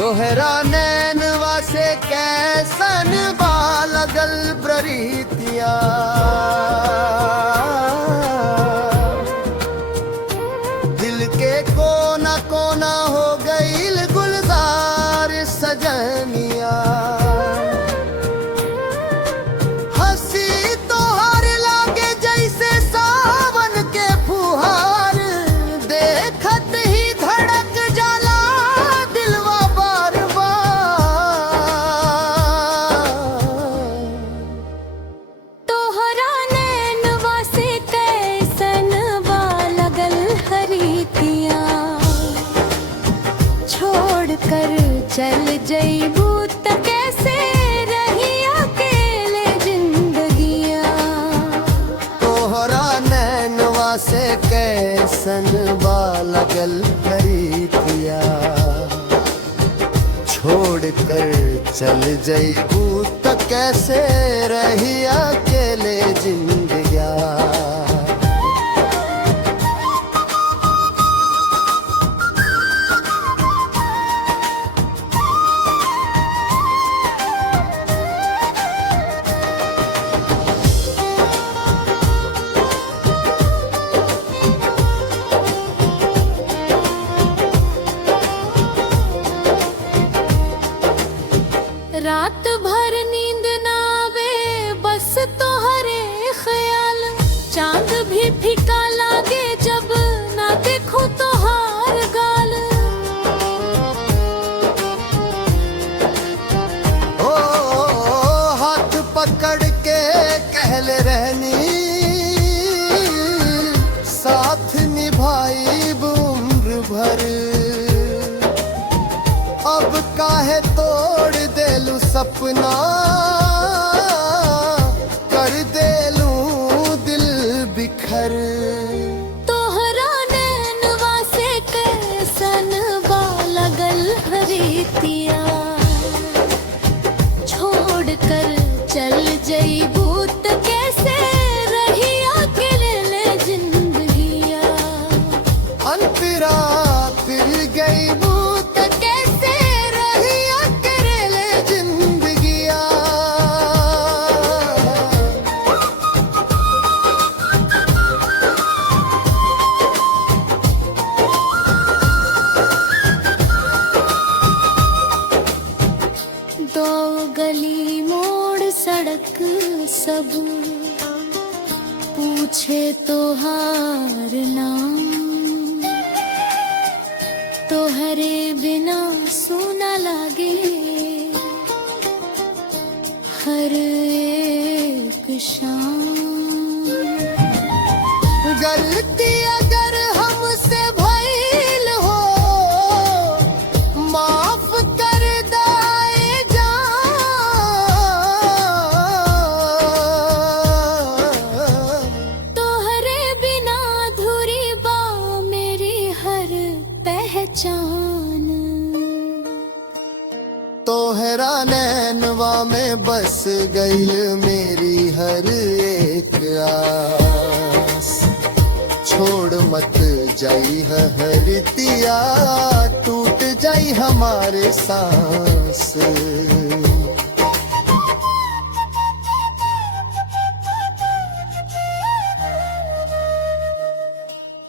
तोहरा नैनवा से कैसन बालगल प्रीतिया, दिल के कोना कोना हो गईल गुलजार सजनिया। हंसी तोहर लागे जैसे सावन के फुहार, देखत ही धड़क जाला दिलवा बार बार। तोहरा नैनवा से कैसन बालगल हरीतिया, छोड़ कर चल जइबू त कैसे रही अकेले जिंदगिया। तोहरा नैनवा से कैसन बालगल प्रीतिया, छोड़ कर चल जइबू त कैसे रही अकेले जिंदगिया। रात भर नींद ना आवे बस तोहरे ख्याल, चांद भी फीका लागे जब ना देखूं तोहार गाल। ओ हाथ पकड़ के कहले रहनी, साथ निभाई उम्र भर। अब काहे तोड़ देलू सपना, कर देलू दिल बिखर। तोहरा नैनवा से कैसन बालगल हरीतिया, छोड़ कर चल जइबू त कैसे रही अकेले जिंदगिया। अंतरा फिर गईबू त कैसे रही अकेले जिंदगिया। दो गली मोड़ सड़क सब पूछे तोहार नाम, तोहरे बिना सुना लागे हर एक शाम। गलती अगर हमसे भइल हो, माफ कर दाए जान। तोहरे बिना अधूरी बा मेरी हर पहचान। तोहरा नैनवा में बस गईल मेरी हर एक आस, छोड़ मत जाई हरतिया, टूट जाई हमारे सांस।